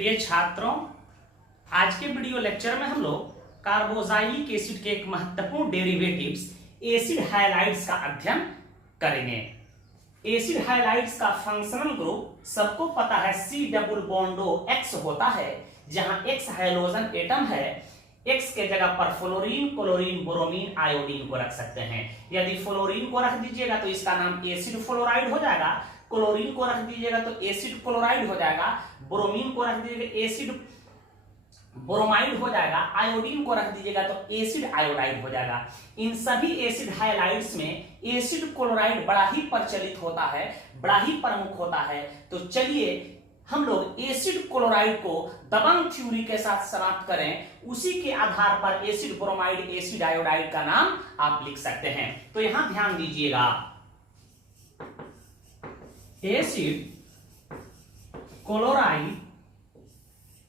प्रिय छात्रों, आज के वीडियो लेक्चर में हम लोग कार्बोक्सिलिक एसिड के एक महत्वपूर्ण डेरिवेटिव्स एसिड हैलाइड्स का अध्ययन करेंगे। एसिड हैलाइड्स का फंक्शनल ग्रुप सबको पता है C डबल बॉन्ड X होता है, जहां X हाइड्रोजन एटम है। X के जगह पर फ्लोरीन, क्लोरीन, ब्रोमीन, आयोडीन को रख सकते हैं। यदि फ्लोरीन को रख दीजिएगा तो इसका नाम एसिड फ्लोराइड हो जाएगा, क्लोरीन को रख दीजिएगा तो एसिड क्लोराइड हो जाएगा, ब्रोमीन को रख दीजिएगा एसिड ब्रोमाइड हो जाएगा, आयोडीन को रख दीजिएगा तो एसिड आयोडाइड हो जाएगा। इन सभी एसिड हाइलाइड्स में एसिड क्लोराइड बड़ा ही प्रचलित होता है, बड़ा ही प्रमुख होता है। तो चलिए हम लोग एसिड क्लोराइड को दबंग थ्योरी के साथ समाप्त करें, उसी के आधार पर एसिड ब्रोमाइड, एसिड आयोडाइड का नाम आप लिख सकते हैं। तो यहां ध्यान दीजिएगा, एसिड क्लोराइड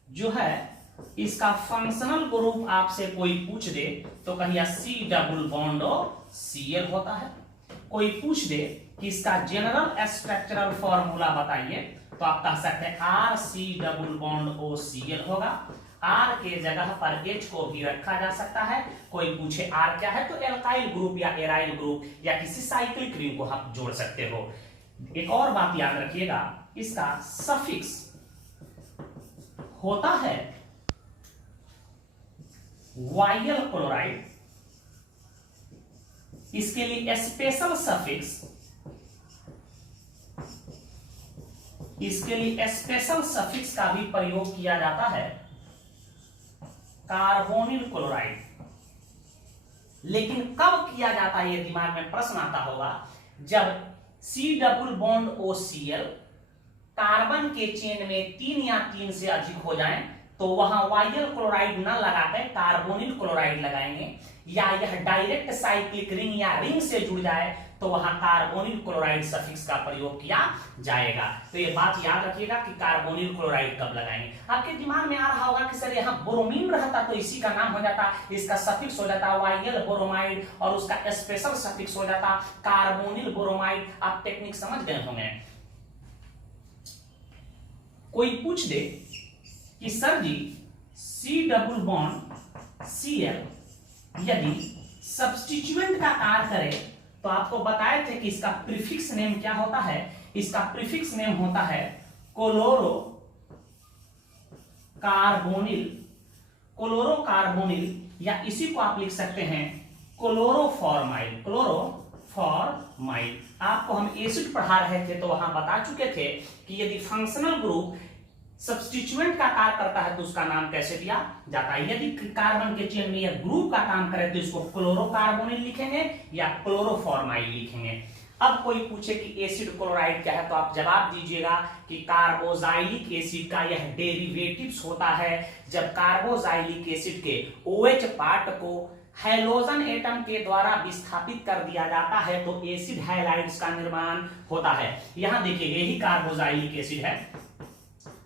जो है इसका फंक्शनल ग्रुप आपसे कोई पूछ दे तो कहिए C डबल बॉन्ड Cl होता है। कोई पूछ दे कि इसका जनरल स्ट्रक्चरल फॉर्मूला बताइए तो आप कह सकते हैं RC डबल बॉन्ड OCl होगा। R के जगह पर H को भी रखा जा सकता है। कोई पूछे R क्या है तो एल्काइल ग्रुप या एराइल ग्रुप या किसी साइक्लिक रिंग को आप जोड़ सकते हो। एक और बात याद रखिएगा, इसका सफिक्स होता है वायल क्लोराइड। इसके लिए स्पेशल सफिक्स, इसके लिए स्पेशल सफिक्स का भी प्रयोग किया जाता है कार्बोनिल क्लोराइड। लेकिन कब किया जाता है ये दिमाग में प्रश्न आता होगा, जब C double bond OCl carbon के चेन में 3 या 3 से अधिक हो जाएं तो वहां वायल क्लोराइड न लगाकर कार्बोनिल क्लोराइड लगाएंगे, या यह डायरेक्ट साइक्लिक रिंग या रिंग से जुड़ जाए तो वहां कार्बोनिल क्लोराइड सफिक्स का प्रयोग किया जाएगा। तो ये बात याद रखिएगा कि कार्बोनिल क्लोराइड कब लगाएंगे। आपके दिमाग में आ रहा होगा कि सर यहाँ ब्रोमीन रहता तो इसी का नाम हो जाता, इसका सफिक्स हो जाता वायल ब्रोमाइड और उसका स्पेशल सफिक्स हो जाता कार्बोनिल ब्रोमाइड। आप टेक्निक समझ गए होंगे। कोई पूछ दे कि सर जी C डबल बॉन्ड Cl यदि सब्स्टिट्यूएंट का कार्य करे तो आपको बताए थे कि इसका प्रीफिक्स नेम क्या होता है। इसका प्रीफिक्स नेम होता है क्लोरो कार्बोनिल, क्लोरो कार्बोनिल, या इसी को आप लिख सकते हैं क्लोरोफॉर्माइल, क्लोरोफॉर्माइल। आपको हम एसिड पढ़ा रहे थे तो वहां बता चुके थे कि यदि फंक्शनल ग्रुप सब्स्टिट्यूएंट का कार्य करता है तो उसका नाम कैसे दिया जाता है। यदि कार्बन के चेन में यह ग्रुप का काम करे तो इसको क्लोरोकार्बोनिल लिखेंगे या क्लोरोफॉर्माइल लिखेंगे। अब कोई पूछे कि एसिड क्लोराइड क्या है तो आप जवाब दीजिएगा कि कार्बोक्सिलिक एसिड का यह डेरिवेटिव्स होता है। जब कार्बोक्सिलिक एसिड के OH पार्ट को हाइड्रोजन एटम के द्वारा विस्थापित कर दिया जाता है तो एसिड हैलाइड्स का निर्माण होता है। यहां देखिए यही कार्बोक्सिलिक एसिड है,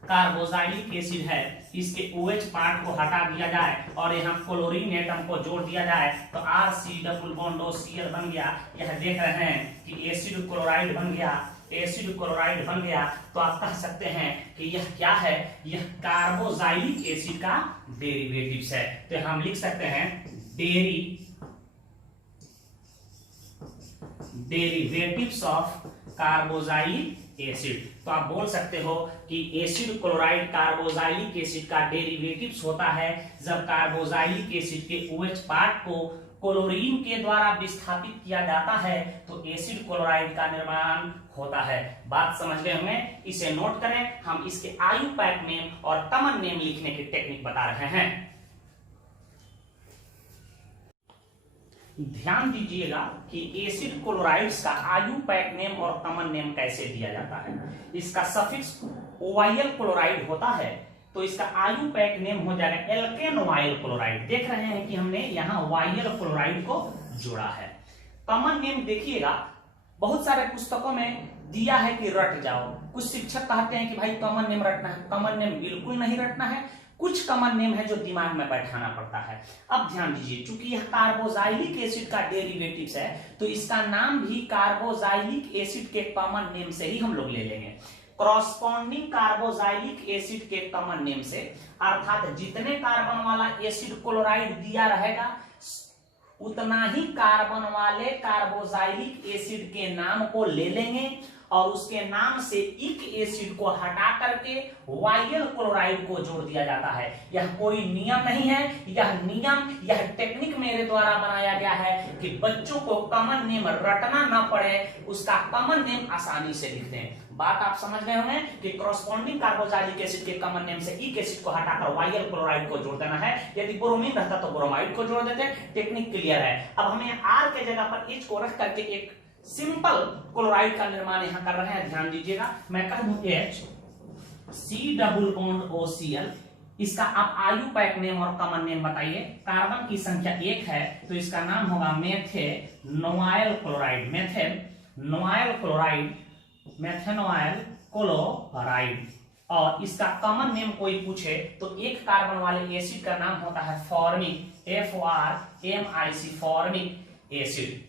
कार्बोक्सिलिक एसिड है। इसके OH पार्ट को हटा दिया जाए और यहाँ क्लोरीन एटम को जोड़ दिया जाए तो RC डबल बॉन्ड OCl बन गया। यह देख रहे हैं कि एसिड क्लोराइड बन गया, एसिड क्लोराइड बन गया। तो आप कह सकते हैं कि यह क्या है, यह कार्बोक्सिलिक एसिड का डेरिवेटिव्स है। तो हम लिख सकते हैं डेरिवेटिव्स ऑफ कार्बोक्सिलिक एसिड। तो आप बोल सकते हो कि एसिड क्लोराइड कार्बोक्सिलिक एसिड का डेरिवेटिव्स होता है जब कार्बोक्सिलिक एसिड के OH पार्ट को क्लोरीन के द्वारा विस्थापित किया जाता है तो एसिड क्लोराइड का निर्माण होता है। बात समझ गए होंगे, इसे नोट करें। हम इसके आयुपैक नेम और कॉमन नेम लिखने की टेक्निक बता रहे हैं। ध्यान दीजिएगा कि एसिड क्लोराइड्स का आयुपैक नेम और कॉमन नेम कैसे दिया जाता है। इसका सफिक्स वायल क्लोराइड होता है तो इसका आयुपैक नेम हो जाएगा एल्केन वायल क्लोराइड। देख रहे हैं कि हमने यहाँ वायल क्लोराइड को जोड़ा है। कॉमन नेम देखिएगा, बहुत सारे पुस्तकों में दिया है कि रट जाओ। कुछ शिक्षक कहते हैं कि भाई कॉमन नेम रटना है। कॉमन नेम बिल्कुल नहीं रटना है, कुछ कॉमन नेम है जो दिमाग में बैठाना पड़ता है। अब ध्यान दीजिए, चूंकि यह कार्बोक्सिलिक एसिड का डेरिवेटिव्स है तो इसका नाम भी कार्बोक्सिलिक एसिड के कॉमन नेम से ही हम लोग ले लेंगे। क्रॉसपॉन्डिंग कार्बोजाइलिक एसिड के कॉमन नेम से, अर्थात जितने कार्बन वाला एसिड क्लोराइड दिया रहेगा उतना ही कार्बन वाले कार्बोजाइलिक एसिड के नाम को ले लेंगे और उसके नाम से इक एसिड को हटा करके वाइयल क्लोराइड को जोड़ दिया जाता है। यह कोई नियम नहीं है, यह टेक्निक मेरे द्वारा बनाया गया है कि बच्चों को कॉमन नेम रटना ना पड़े, उसका कॉमन नेम आसानी से लिख दें। बात आप समझ गए होंगे कि क्रॉसपॉन्डिंग कार्बोजाइलिक एसिड के कॉमन नेम से इक एसिड को हटाकर वाइयल क्लोराइड को जोड़ देना है। यदि ब्रोमीन रहता तो ब्रोमाइड को जोड़ देते। टेक्निक क्लियर है। अब हमें आर के जगह पर एच को रख करके एक सिंपल क्लोराइड का निर्माण यहां कर रहे हैं, ध्यान दीजिएगा। मैं कह दूं H C double bond OCl, इसका आप आयु पैक नेम और कॉमन नेम बताइए। कार्बन की संख्या 1 है तो इसका नाम होगा मेथेनोइल क्लोराइड, मेथेनोइल क्लोराइड, मेथेनोइल क्लोराइड। और इसका कॉमन नेम कोई पूछे तो एक कार्बन वाले एसिड का नाम होता है फॉर्मिक, FORMIC, फॉर्मिक एसिड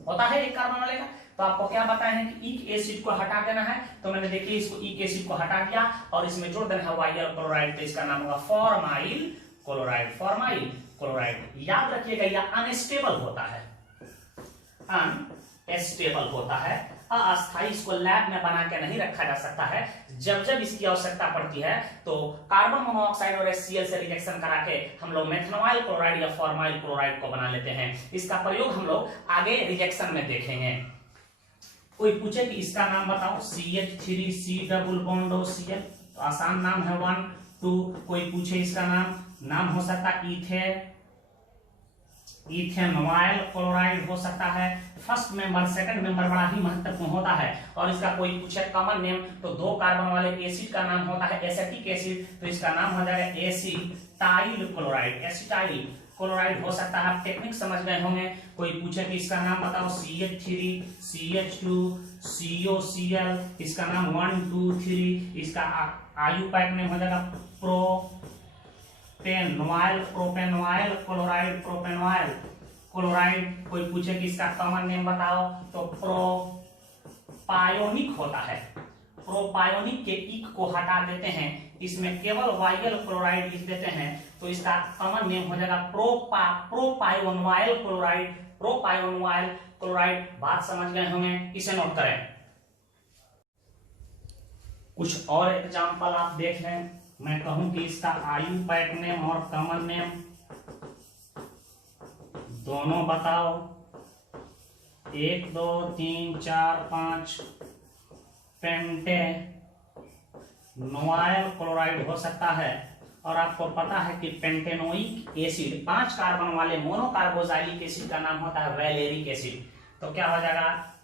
होता है एक कार्बन वाले का। तो आपको क्या बताया है कि इक एसिड को हटा देना है, तो मैंने देखिए इसको इक एसिड को हटा दिया और इसमें जोड़ देना है वाइयल क्लोराइड, तो इसका नाम होगा फॉर्माइल क्लोराइड, फॉर्माइल क्लोराइड। याद रखिएगा यह अनस्टेबल होता है, अनस्टेबल होता है, अस्थायी, इसको लैब में बना के नहीं रखा जा सकता है। जब जब इसकी आवश्यकता पड़ती है तो कार्बन मोनोऑक्साइड और HCl से रिएक्शन करा के हम लोग मेथनोइल क्लोराइड या फॉर्माइल क्लोराइड को बना लेते हैं। इसका प्रयोग हम लोग आगे रिएक्शन में देखेंगे। कोई पूछे कि इसका नाम बताओ, CH3C डबल बॉन्ड OCl, तो आसान नाम है 1 2। कोई पूछे इसका नाम हो सकता है इथेनॉइल क्लोराइड हो सकता है। फर्स्ट मेंबर सेकंड मेंबर बड़ा ही महत्वपूर्ण होता है। और इसका कोई पूछे कॉमन नेम तो 2 कार्बन वाले एसिड का नाम होता है एसिटिक एसिड, तो इसका नाम हो जाएगा एसिटाइल क्लोराइड, एसिटाइल क्लोराइड हो सकता है। आप टेक्निक समझ गए होंगे। कोई पूछे कि इसका नाम बताओ, CH3 CH2 COCl, इसका नाम 1 2 3, इसका आयु पैक नेम हो जाएगा प्रोपेनॉइल क्लोराइड, प्रोपेनॉइल क्लोराइड। कोई पूछे कि इसका कॉमन नेम बताओ तो प्रोपायोनिक होता है। प्रोपायोनिक के इक को हटा देते हैं, इसमें केवल वाइयल क्लोराइड लिख देते हैं, तो इसका कॉमन नेम हो जाएगा प्रोपायोनॉइल क्लोराइड, प्रोपायोनॉइल क्लोराइड। बात समझ गए होंगे, इसे नोट करें। कुछ और एग्जांपल आप देख रहे हैं। मैं कहूं कि इसका आयु पैक नेम और कॉमन नेम दोनों बताओ। 1 2 3 4 5 पेंटेनोइल क्लोराइड हो सकता है। और आपको पता है कि पेंटेनोइक एसिड 5 कार्बन वाले मोनोकार्बोजाइलिक एसिड का नाम होता है वैलेरिक एसिड, तो क्या हो जाएगा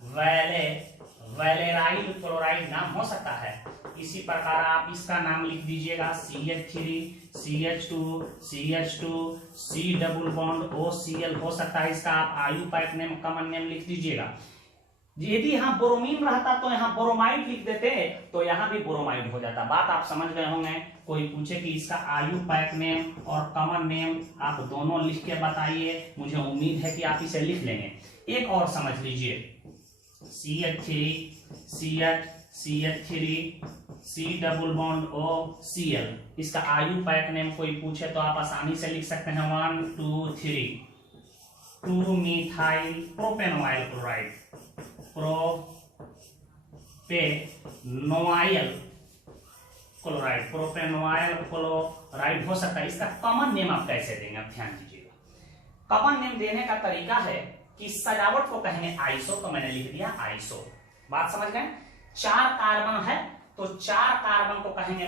वैलेराइल क्लोराइड नाम हो सकता है। इसी प्रकार आप इसका नाम लिख दीजिएगा CH3 CH2 CH2 C double bond OCl हो सकता है। इसका आप आयु पैक नेम कॉमन नेम लिख दीजिएगा। यदि यहाँ ब्रोमीन रहता तो यहाँ ब्रोमाइड लिख देते, तो यहाँ भी ब्रोमाइड हो जाता। बात आप समझ गए होंगे। कोई पूछे कि इसका आयु पैक नेम और कॉमन नेम आप दोनों लिख के बताइए, मुझे उम्मीद है कि आप इसे लिख लेंगे। एक और समझ लीजिए, CH3 C double bond OCl, इसका आयु पैक नेम कोई पूछे तो आप आसानी से लिख सकते हैं 1 2 3, 2 मिथाइल प्रोपेनॉइल क्लोराइड, प्रोपेनॉइल क्लोराइड, प्रोपेनॉइल क्लोराइड हो सकता है। इसका कॉमन नेम आप कैसे देंगे, आप ध्यान दीजिएगा। कॉमन नेम देने का तरीका है कि सजावट को कहेंगे आइसो, तो मैंने लिख दिया आइसो। बात समझ गए। 4 कार्बन है तो 4 कार्बन को कहेंगे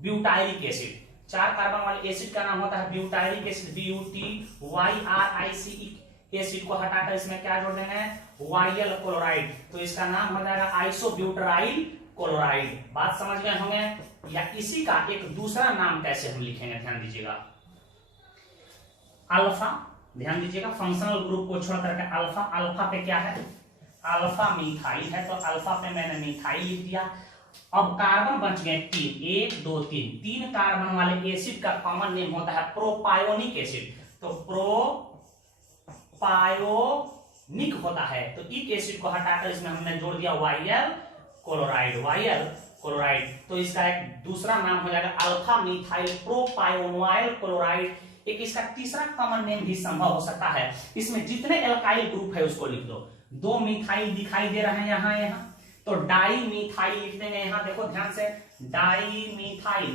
ब्यूटाइलिक एसिड। 4 कार्बन वाले एसिड का नाम होता है ब्यूटाइलिक एसिड, BUTYRIC। एसिड को हटाकर इसमें क्या जोड़ देंगे, वाइयल क्लोराइड, तो इसका नाम हो जाएगा आइसोब्यूटाइल क्लोराइड। बात समझ गए होंगे। या इसी का एक दूसरा नाम कैसे हम लिखेंगे, ध्यान दीजिएगा। अल्फा, ध्यान दीजिएगा, फंक्शनल ग्रुप को छोड़ करके अल्फा, अल्फा पे क्या है, अल्फा मिथाइल है, तो अल्फा पे मैंने मिथाइल लिख दिया। अब कार्बन बच गए 3, 1 2 3। 3 कार्बन वाले एसिड का कॉमन नेम होता है प्रोपायोनिक एसिड, तो प्रोपायोनिक निक होता है, तो इक एसिड को हटाकर इसमें हमने जोड़ दिया वायल क्लोराइड। तो इसका एक दूसरा नाम हो जाएगा अल्फा मिथाइल प्रोपायोनोइल क्लोराइड। एक इसका तीसरा कॉमन नेम भी संभव हो सकता है। इसमें जितने एल्काइल ग्रुप है उसको लिख दो। 2 मिथाइल दिखाई दे रहे हैं यहाँ तो डाई मिथाइल लिख देंगे। यहाँ देखो ध्यान से, डाई मिथाइल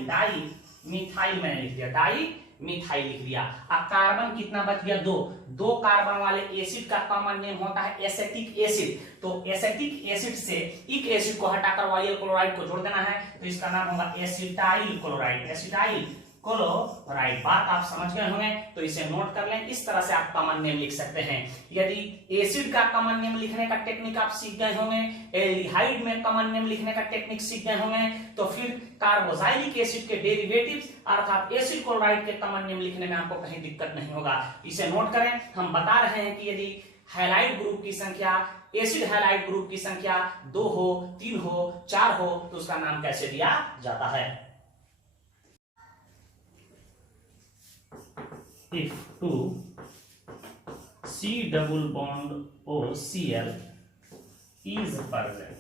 मैंने लिख दिया, डाई मिथाइल लिख दिया। अब कार्बन कितना बच गया? 2 कार्बन वाले एसिड का कॉमन नेम होता है एसेटिक एसिड। तो एसेटिक एसिड से इक एसिड को हटाकर वायल क्लोराइड को जोड़ देना है, तो इसका नाम होगा एसिटाइल क्लोराइड। बात आप समझ गए होंगे, तो इसे नोट कर लें। इस तरह से आप कॉमन नेम लिख सकते हैं। यदि एसिड का कॉमन नेम लिखने का टेक्निक आप सीख गए होंगे, एल्डिहाइड में कॉमन नेम लिखने का टेक्निक सीख गए होंगे, तो फिर कार्बोक्सिलिक एसिड के डेरिवेटिव्स अर्थात एसिड क्लोराइड के कॉमन नेम लिखने में आपको कहीं दिक्कत नहीं होगा। इसे नोट करें। हम बता रहे हैं कि यदि हैलाइड ग्रुप की संख्या, एसिड हैलाइड ग्रुप की संख्या 2 हो, 3 हो, 4 हो, तो उसका नाम कैसे दिया जाता है? If 2 C double bond OCl is present,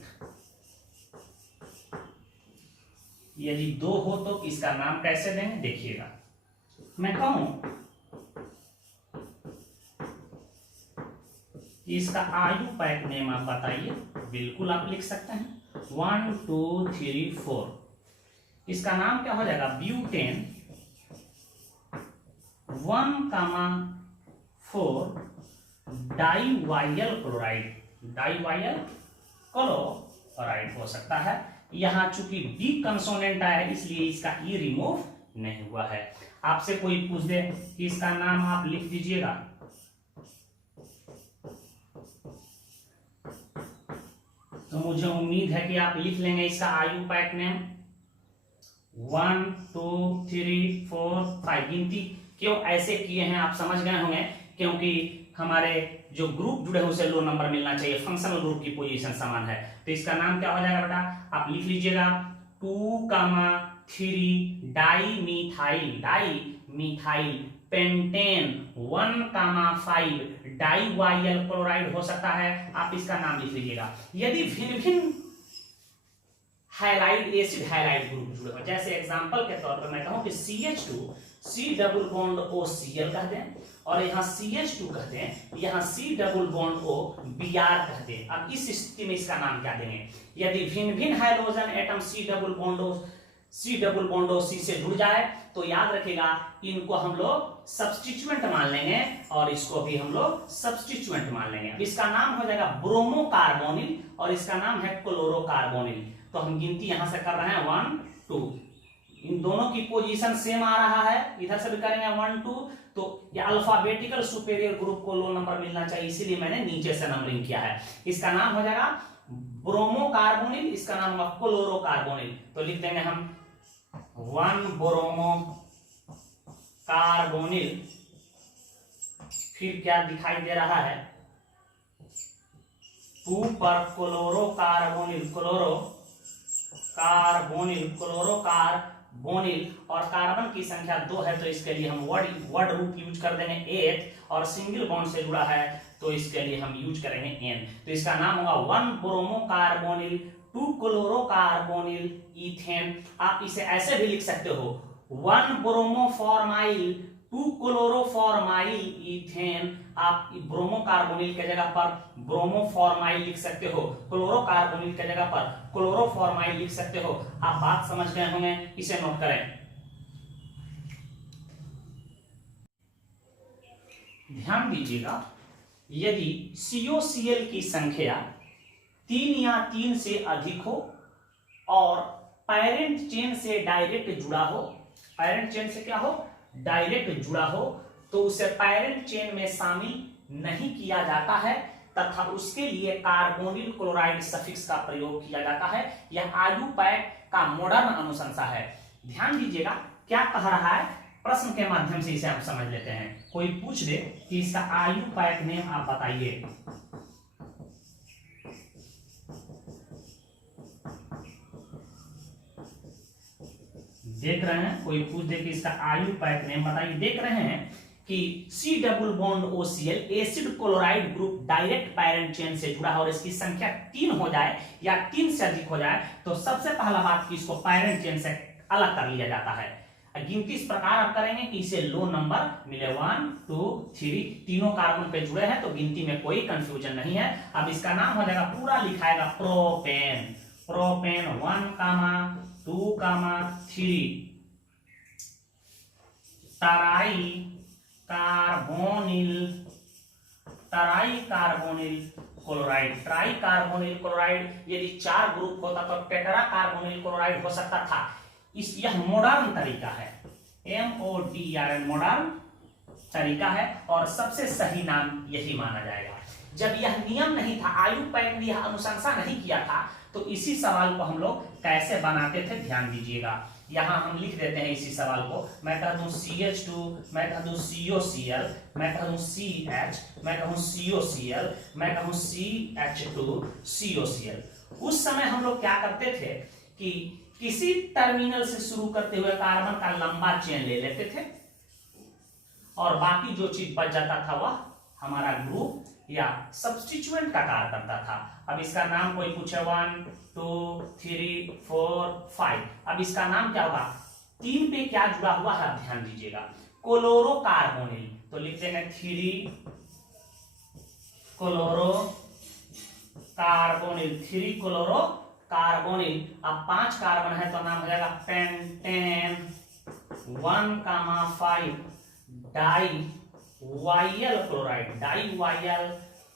यदि 2 हो तो इसका नाम कैसे देंगे? देखिएगा, मैं कहूं इसका आयु पैक नेम आप बताइए। बिल्कुल आप लिख सकते हैं 1 2 3 4। इसका नाम क्या हो जाएगा? ब्यूटेन 1,4 डाइवायल क्लोराइड हो सकता है। यहां चूंकि बी कंसोनेंट आया है इसलिए इसका ई रिमूव नहीं हुआ है। आपसे कोई पूछ दे कि इसका नाम आप लिख दीजिएगा, तो मुझे उम्मीद है कि आप लिख लेंगे इसका आयु पैक नेम 1 2 3 4 5। गिनती क्यों ऐसे किए हैं आप समझ गए होंगे, क्योंकि हमारे जो ग्रुप जुड़े हैं उसे लो नंबर मिलना चाहिए। फंक्शनल ग्रुप की पोजीशन समान है, तो इसका नाम क्या हो जाएगा बेटा? आप लिख लीजिएगा 2,3 डाई पेंटेन 1,5 डाइवायल क्लोराइड हो सकता है। आप इसका नाम लिख लीजिएगा। यदि भिन्न हैलाइड एसिड हैलाइड ग्रुप जुड़े हो, जैसे एग्जांपल के तौर पर मैं कहूं कि CH2 C double bond O Cl कह दें, और यहाँ CH2 कह दें, यहाँ C double bond O Br कह दें। अब इस स्थिति में इसका नाम क्या देंगे? यदि भिन्न hydrogen atom C double bond O C से जुड़ जाए तो याद रखिएगा इनको हम लोग सब्स्टिट्यूएंट मान लेंगे और इसको भी हम लोग सब्स्टिट्यूएंट मान लेंगे। अब इसका नाम हो जाएगा ब्रोमोकार्बोनिल और इसका नाम है क्लोरोकार्बोनिल। तो हम गिनती यहां से कर रहे हैं 1 2। इन दोनों की पोजीशन सेम आ रहा है, इधर से भी करेंगे 1 2। तो ये अल्फाबेटिकल सुपेरियर ग्रुप को लो नंबर मिलना चाहिए, इसीलिए मैंने नीचे से नंबरिंग किया है। इसका नाम हो जाएगा ब्रोमोकार्बोनिल, इसका नाम होगा क्लोरोकार्बोनिल। तो लिख देंगे हम 1 ब्रोमोकार्बोनिल। फिर क्या दिखाई दे रहा है? 2 पर क्लोरोकार्बोनिल और कार्बन की संख्या 2 है, तो इसके लिए हम वर्ड रूट यूज कर देंगे 8, और सिंगल बॉन्ड से जुड़ा है तो इसके लिए हम यूज करेंगे n। तो इसका नाम होगा 1 ब्रोमोकार्बोनिल 2 क्लोरोकार्बोनिल इथेन। आप इसे ऐसे भी लिख सकते हो 1 ब्रोमोफॉर्माइल 2 क्लोरोफॉर्माइल इथेन। आप ब्रोमोकार्बोनिल के जगह पर ब्रोमोफॉर्माइल लिख सकते हो, क्लोरोकार्बोनिल के जगह पर क्लोरोफॉर्माइल लिख सकते हो। आप बात समझ गए होंगे, इसे नोट करें। ध्यान दीजिएगा, यदि COCl की संख्या 3 या 3 से अधिक हो और पैरेंट चेन से डायरेक्ट जुड़ा हो, पैरेंट चेन से क्या हो? डायरेक्ट जुड़ा हो, तो उसे पैरेंट चेन में शामिल नहीं किया जाता है तथा उसके लिए कार्बोनिल क्लोराइड सफिक्स का प्रयोग किया जाता है। यह आयु पैक का मॉडर्न अनुशंसा है। ध्यान दीजिएगा क्या कह रहा है, प्रश्न के माध्यम से इसे हम समझ लेते हैं। कोई पूछ दे कि इसका आयु पैक नेम आप बताइए, देख रहे हैं, कोई पूछ दे कि इसका आयु पैक नेम बताइए। देख रहे हैं कि C double bond OCl acid chloride group direct parent chain से जुड़ा है और इसकी संख्या 3 हो जाए या 3 से अधिक हो जाए तो सबसे पहला बात कि इसको पैरेंट चेन से अलग कर लिया जाता है। गिनती इस प्रकार आप करेंगे कि इसे लो नंबर मिले 1 2 3, तीनों कार्बन पे जुड़े हैं तो गिनती में कोई कंफ्यूजन नहीं है। अब इसका नाम हो जाएगा, पूरा लिखाएगा propane, propane 1, 2, 3, tricarbonyl, tricarbonyl chloride, tricarbonyl chloride. यदि 4 ग्रुप होता तो टेट्रा कार्बोनिल क्लोराइड हो सकता था। यह मॉडर्न तरीका है, MODRN मॉडर्न तरीका है और सबसे सही नाम यही माना जाएगा। जब यह नियम नहीं था, आयु पैक ने यह अनुशंसा नहीं किया था, तो इसी सवाल को हम लोग कैसे बनाते थे ध्यान दीजिएगा। यहां हम लिख देते हैं इसी सवाल को, मैं कह दूं CH2, मैं कह दूं COCl, मैं कह दूं CH, मैं कहूं COCl, मैं कहूं CH2 COCl। उस समय हम लोग क्या करते थे कि किसी टर्मिनल से शुरू करते हुए कार्बन का लंबा चेन ले लेते थे और बाकी जो चीज बच जाता था वह हमारा ग्रुप या सब्स्टिट्यूएंट का कार्य करता था। अब इसका नाम कोई पूछे 1 2 3 4 5, अब इसका नाम क्या होगा, 3 पे क्या जुड़ा हुआ है ध्यान दीजिएगा, क्लोरो कार्बोनिल, तो लिख देंगे 3 क्लोरो कार्बोनिल, 3 क्लोरो कार्बोनिल। अब 5 कार्बन है तो नाम हो जाएगा pentane 1, 5 dioyl chloride, dioyl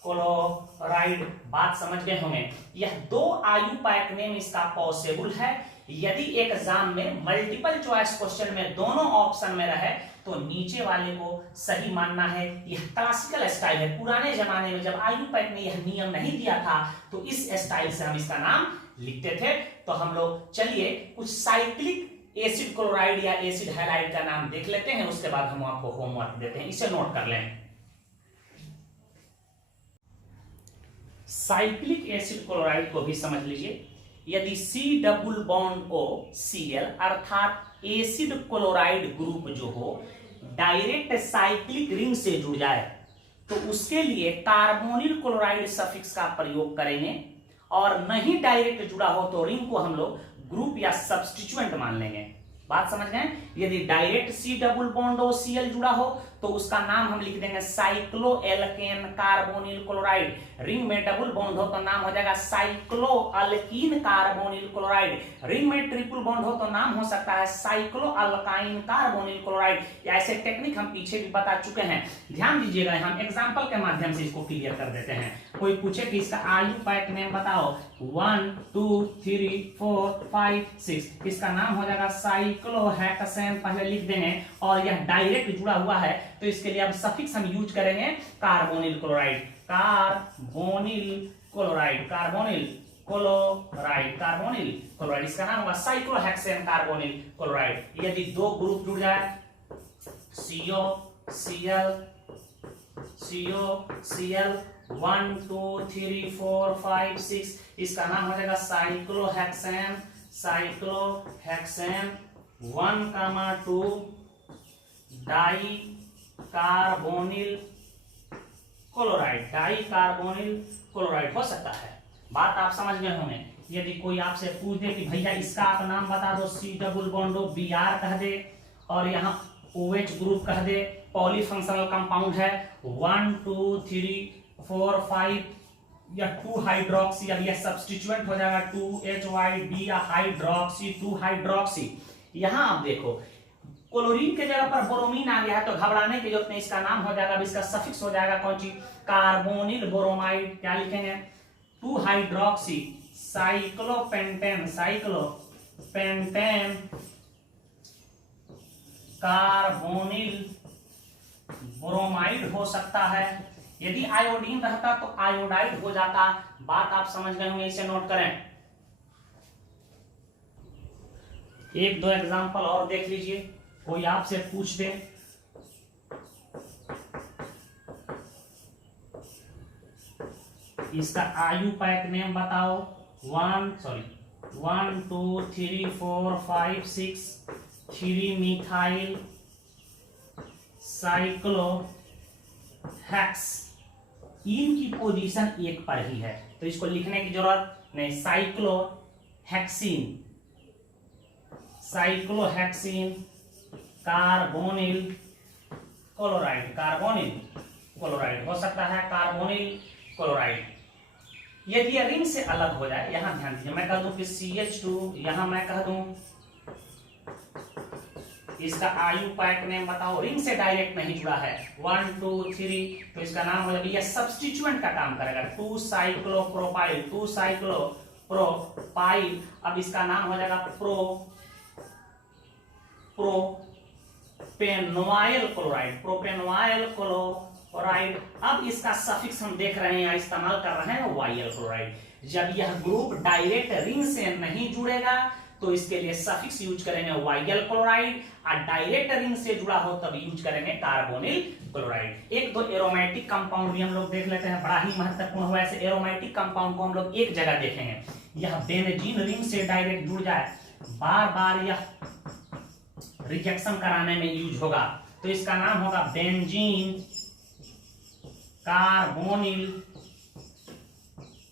chloride. बात समझ गए होंगे। यह 2 आयु पैक नेम इसका पॉसिबल है। यदि एग्जाम में मल्टीपल चॉइस क्वेश्चन में दोनों ऑप्शन में रहे तो नीचे वाले को सही मानना है। यह क्लासिकल स्टाइल है। पुराने जमाने में जब आयु पैक ने यह नियम नहीं दिया था तो इस स्टाइल से हम इसका नाम लिखते थे। तो हम लोग चलिए कुछ साइक्लिक एसिड क्लोराइड या एसिड हैलाइड का नाम देख लेते हैं, उसके बाद हम आपको होमवर्क देते हैं, इसे नोट कर लें। साइक्लिक एसिड क्लोराइड को भी समझ लीजिए। यदि C डबल बॉन्ड OCl अर्थात एसिड क्लोराइड ग्रुप जो हो डायरेक्ट साइक्लिक रिंग से जुड़ जाए तो उसके लिए कार्बोनिल क्लोराइड सफिक्स का प्रयोग करेंगे, और नहीं डायरेक्ट जुड़ा हो तो रिंग को हम लोग ग्रुप या सब्स्टिट्यूएंट मान लेंगे। बात समझ गए। यदि direct C double bond OCl जुड़ा हो तो उसका नाम हम लिख देंगे साइक्लोएल्केन कार्बोनिल क्लोराइड। रिंग में डबल बॉन्ड हो तो नाम हो जाएगा साइक्लोअल्कीन कार्बोनिल क्लोराइड। रिंग में ट्रिपल बॉन्ड हो तो नाम हो सकता है साइक्लोअल्काइन कार्बोनिल क्लोराइड। ऐसे टेक्निक हम पीछे भी बता चुके हैं, ध्यान दीजिएगा। हम एग्जांपल के माध्यम से इसको क्लियर कर देते हैं। कोई पूछे कि इसका आयु पैक नेम बताओ, 1 2 3 4 5 6, इसका नाम हो जाएगा साइक्लोहेक्सेन, पहले लिख देंगे। और यह डायरेक्ट जुड़ा हुआ है तो इसके लिए अब सफिक्स हम यूज करेंगे carbonyl chloride, carbonyl chloride, carbonyl chloride, carbonyl chloride, इसका नाम होगा साइक्लोहेक्सेन कार्बोनिल क्लोराइड। यदि 2 ग्रुप जुड़ जाए COCl 1 2 3 4 5 6, इसका नाम हो जाएगा साइक्लोहेक्सेन, साइक्लोहेक्सेन 1, 2 डाई कार्बोनिल क्लोराइड, डाई कार्बोनिल क्लोराइड हो सकता है। बात आप समझ गए होंगे। यदि कोई आपसे पूछ दे कि भैया इसका आप नाम बता दो, C डबल बॉन्ड Br कह दे और यहाँ OH ग्रुप कह दे, पॉलीफंक्शनल कंपाउंड है, 1 2 3 4 5 या 2 हाइड्रोक्सी, अब यह सब्स्टिट्यूएंट हो जाएगा 2HYD या हाइड्रोक्सी 2 हाइड्रोक्सी। यहां आप देखो क्लोरीन के जगह पर बोरोमीन आ गया है तो घबराने की जरूरत नहीं, इसका नाम हो जाएगा, अब इसका सफिक्स हो जाएगा कौन सी, कार्बोनिल बोरोमाइड। क्या लिखेंगे, 2 हाइड्रोक्सी साइक्लोपेंटेन, साइक्लोपेंटेन कार्बोनिल बोरोमाइड हो सकता है। यदि आयोडीन रहता तो आयोडाइड हो जाता। बात आप समझ गए होंगे, इसे नोट करें। 1-2 एग्जांपल और देख लीजिए। कोई आपसे पूछ दे इसका आयु पैक नेम बताओ, 1 2 3 4 5 6 3 मिथाइल साइक्लोहेक्स, इनकी पोजीशन एक पर ही है, तो इसको लिखने की जरूरत नहीं। Cyclohexene, cyclohexene carbonyl chloride, carbonyl chloride हो सकता है, कार्बोनिल क्लोराइड। यदि ये रिंग से अलग हो जाए, यहां ध्यान दीजिए, मैं कह दूं कि CH2, यहां मैं कह दूं इसका IUPAC नेम बताओ, रिंग से डायरेक्ट नहीं जुड़ा है, 1 2 3, तो इसका नाम हो जाएगा, यह सब्स्टिट्यूएंट का काम करेगा, 2 साइक्लोप्रोपाइल, 2 साइक्लोप्रोपाइल, अब इसका नाम हो जाएगा प्रोपेनॉइल क्लोराइड, प्रोपेनॉइल क्लोराइड। अब इसका सफिक्स हम देख रहे हैं, इस्तेमाल कर रहे हैं YL क्लोराइड। जब यह ग्रुप डायरेक्ट रिंग से नहीं जुड़ेगा तो इसके लिए सफिक्स यूज करेंगे YL क्लोराइड, और डायरेक्ट रिंग से जुड़ा हो तब यूज करेंगे कार्बोनिल क्लोराइड। एक दो एरोमेटिक कंपाउंड भी हम लोग देख लेते हैं, बड़ा ही महत्वपूर्ण हुआ। ऐसे एरोमेटिक कंपाउंड को हम लोग एक जगह देखेंगे, यह बेंजीन रिंग से डायरेक्ट जुड़ जाए, बार बार यह रिजेक्शन कराने में यूज होगा, तो इसका नाम होगा benzene carbonyl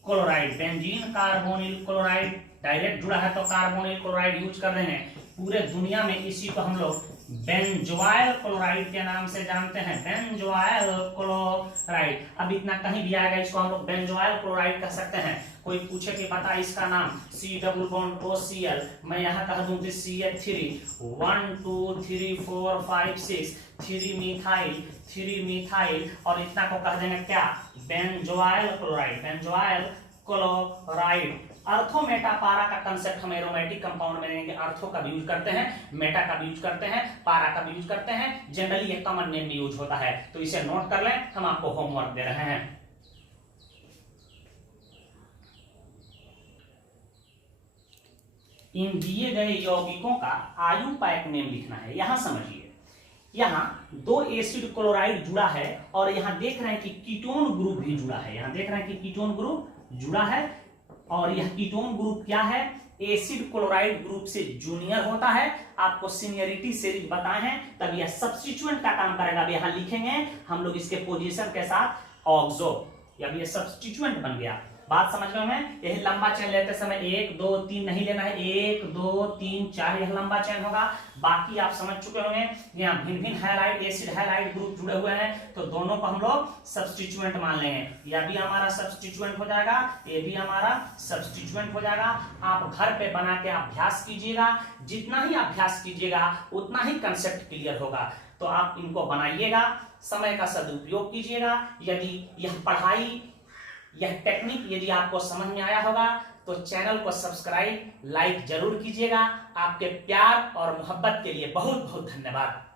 chloride, benzene carbonyl chloride. Direct जुड़ा है तो कार्बोनिल क्लोराइड यूज कर रहे हैं। पूरे दुनिया में इसी को हम लोग बेंजोइल क्लोराइड के नाम से जानते हैं, बेंजोइल क्लोराइड। अब इतना कहीं भी आएगा, इसको हम लोग बेंजोइल क्लोराइड कह सकते हैं। कोई पूछे कि बता इसका नाम, C+OCl, मैं यहाँ कह दूं कि CH3, 1 2 3 4 5 6, 3 मिथाइल, और इतना को कह देंगे क्या, बेंजोइल क्लोराइड, बेंजोइल क्लोराइड। अर्थो मेटा पारा का कंसेप्ट हम एरोमेटिक कंपाउंड में लेंगे, अर्थो का भी यूज करते हैं, मेटा का भी यूज करते हैं, पारा का भी यूज करते हैं, जनरली ये कॉमन नेम भी यूज होता है, तो इसे नोट कर लें, हम आपको होमवर्क दे रहे हैं। इन दिए गए यौगिकों का IUPAC नेम लिखना है। यहां समझिए, यहां दो एसिड क्लोराइड जुड़ा है और यहां देख रहे हैं कि कीटोन ग्रुप भी जुड़ा है, यहां देख रहे हैं कि कीटोन ग्रुप जुड़ा है, और यह कीटोन ग्रुप क्या है, एसिड क्लोराइड ग्रुप से जूनियर होता है। आपको सीनियरिटी सीरीज बताए हैं, तब यह सब्स्टिट्यूएंट का काम करेगा। अब यहां लिखेंगे हम लोग इसके पोजीशन के साथ ऑक्सो, अब ये सब्स्टिट्यूएंट बन गया। बात समझ में हमें, यही लंबा चेन लेते समय 1 2 3 नहीं लेना है, 1 2 3 4 यह लंबा चेन होगा। बाकी आप समझ चुके होंगे, यहाँ भिन्न भिन्न हैलाइड, एसिड हैलाइड ग्रुप जुड़े हुए हैं, तो दोनों को हम लोग सब्स्टिट्यूएंट मान लेंगे। यह भी हमारा सब्स्टिट्यूएंट हो जाएगा, ये भी हमारा सब्स्टिट्यूएंट हो जाएगा। आप घर पे बना के अभ्यास कीजिएगा, जितना ही अभ्यास कीजिएगा उतना ही कंसेप्ट क्लियर होगा। तो आप इनको बनाइएगा, समय का सदुपयोग कीजिएगा। यदि यह पढ़ाई, यह टेक्निक यदि आपको समझ में आया होगा तो चैनल को सब्सक्राइब, लाइक जरूर कीजिएगा। आपके प्यार और मोहब्बत के लिए बहुत बहुत धन्यवाद।